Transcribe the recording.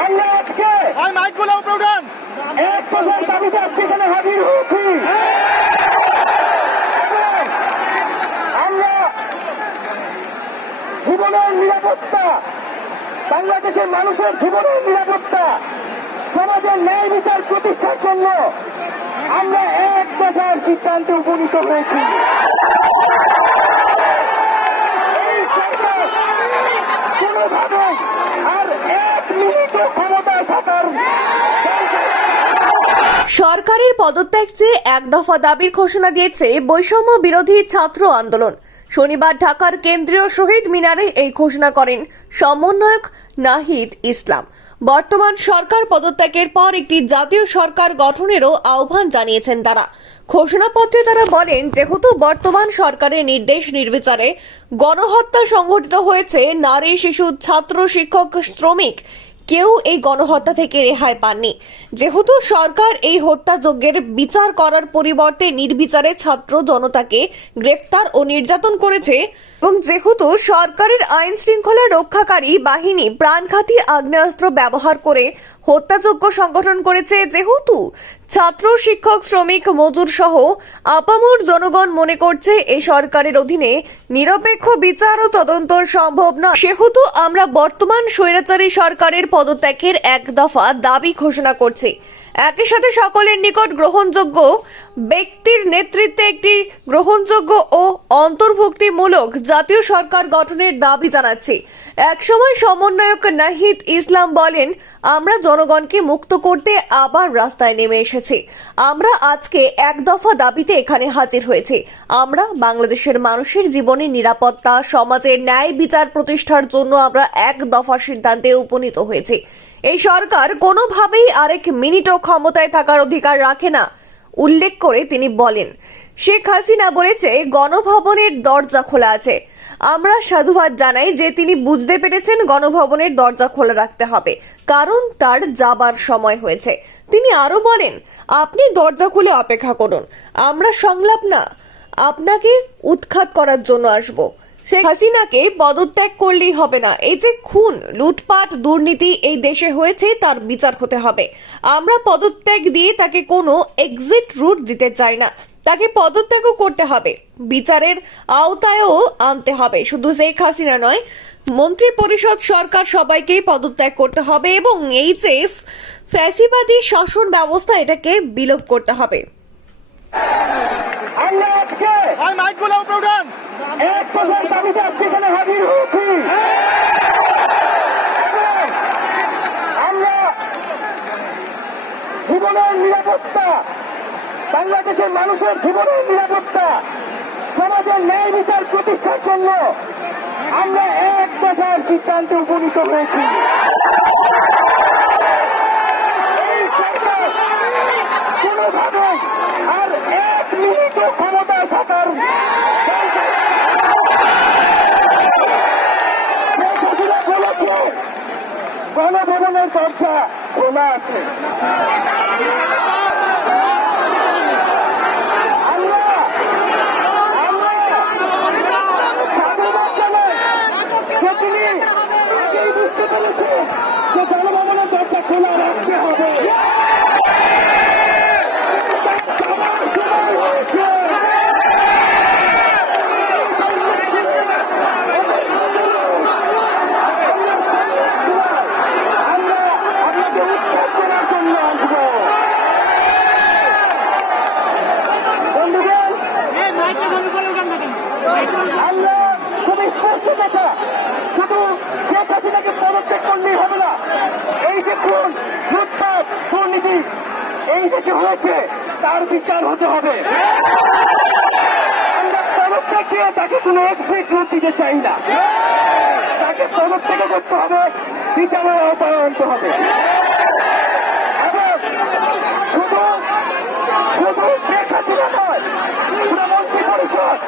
আমরা আজকে এক দফার দাবিতে আজকে এখানে হাজির হয়েছি। আমরা জীবনের নিরাপত্তা, বাংলাদেশের মানুষের জীবনের নিরাপত্তা, সমাজের ন্যায় বিচার প্রতিষ্ঠার জন্য আমরা এক দফার সিদ্ধান্তে উপনীত হয়েছি। এই সরকার কোনোভাবে আর এক মিনিট ক্ষমতায় থাকার সরকারের পদত্যাগ চেয়ে এক দফা দাবির ঘোষণা দিয়েছে বৈষম্য বিরোধী ছাত্র আন্দোলন। শনিবার ঢাকার কেন্দ্রীয় শহীদ মিনারে এই ঘোষণা করেন সমন্বয়ক নাহিদ ইসলাম। বর্তমান সরকার পদত্যাগের পর একটি জাতীয় সরকার গঠনেরও আহ্বান জানিয়েছেন তারা। ঘোষণাপত্রে তারা বলেন, যেহেতু বর্তমান সরকারের নির্দেশ নির্বিচারে গণহত্যা সংঘটিত হয়েছে, নারী, শিশু, ছাত্র, শিক্ষক, শ্রমিক কেউ এই গণহত্যা থেকে রেহাই পাননি। যেহেতু সরকার এই হত্যাযজ্ঞের বিচার করার পরিবর্তে নির্বিচারে ছাত্র জনতাকে গ্রেফতার ও নির্যাতন করেছে এবং যেহেতু সরকারের আইন শৃঙ্খলা রক্ষাকারী বাহিনী প্রাণঘাতী আগ্নেয়াস্ত্র ব্যবহার করে হত্যাযজ্ঞ সংগঠন করেছে, যেহেতু ছাত্র, শিক্ষক, শ্রমিক, মজুর সহ আপামর জনগণ মনে করছে এই সরকারের অধীনে নিরপেক্ষ বিচার ও তদন্ত সম্ভব না, সেহেতু আমরা বর্তমান স্বৈরাচারী সরকারের পদত্যাগের এক দফা দাবি ঘোষণা করছি। একই সাথে সকলের নিকট গ্রহণযোগ্য ব্যক্তির নেতৃত্বে একটি গ্রহণযোগ্য ও অন্তর্ভুক্তিমূলক জাতীয় সরকার গঠনের দাবি জানাচ্ছি। একসময় সমন্বয়ক নাহিদ ইসলাম বলেন, আমরা জনগণকে মুক্ত করতে আবার রাস্তায় নেমে এসেছি। আমরা আজকে এক দফা দাবিতে এখানে হাজির হয়েছি। আমরা বাংলাদেশের মানুষের জীবনের নিরাপত্তা, সমাজের ন্যায় বিচার প্রতিষ্ঠার জন্য আমরা এক দফা সিদ্ধান্তে উপনীত হয়েছি। এই সরকার কোনোভাবেই আরেক মিনিটও ক্ষমতায় থাকার অধিকার রাখে না উল্লেখ করে তিনি বলেন, শেখ হাসিনা বলেছে গণভবনের দরজা খোলা আছে। আমরা সাধুবাদ জানাই যে তিনি বুঝতে পেরেছেন গণভবনের দরজা খোলা রাখতে হবে, কারণ তার যাবার সময় হয়েছে। তিনি আরো বলেন, আপনি দরজা খুলে অপেক্ষা করুন, আমরা সংলাপ না আপনাকে উৎখাত করার জন্য আসব। শেখ হাসিনাকে পদত্যাগ করলেই হবে না। এই যে খুন, লুটপাট, দুর্নীতি এই দেশে হয়েছে, তার বিচার হতে হবে। আমরা পদত্যাগ দিয়ে তাকে কোনো এক্সিট রুট দিতে চাই না। তাকে পদত্যাগও করতে হবে, বিচারের আওতায়ও আনতে হবে। শুধু শেখ হাসিনা নয়, মন্ত্রী পরিষদ, সরকার সবাইকেই পদত্যাগ করতে হবে এবং এই যে ফ্যাসিবাদী শাসন ব্যবস্থা, এটাকে বিলোপ করতে হবে। আমরা আজকে এক দফার দাবিতে আজকে এখানে হাজির হয়েছি। আমরা জীবনের নিরাপত্তা, বাংলাদেশের মানুষের জীবনের নিরাপত্তা, সমাজের ন্যায় বিচার প্রতিষ্ঠার জন্য আমরা এক দফার সিদ্ধান্তে উপনীত হয়েছি। এই সরকার কোনোভাবে আর এক মিনিট ক্ষমতায় থাকার গণভবনের দরজা খোলা আছে। বুঝতে পেরেছে যে গণভবনের দরজা খোলা রাখতে হবে। আমরা আপনাকে উৎখাত করার জন্য আসবো। বন্ধুগণ, আমরা খুবই স্পষ্ট কথা, শুধু শেখ হাসিনাকে পদত্যাগ করলেই হবে না। এই যে খুন, লুটপাট, দুর্নীতি এই দেশে হয়েছে, তার বিচার হতে হবে। আমরা পদত্যাগ দিয়ে তাকে কোনো এক্সিট রুট দিতে চাই না। তাকে পদত্যাগ করতে হবে, বিচারের আওতায় আনতে হবে। এবং শুধু শেখ হাসিনা নয়, পুরো মন্ত্রী পরিষদ,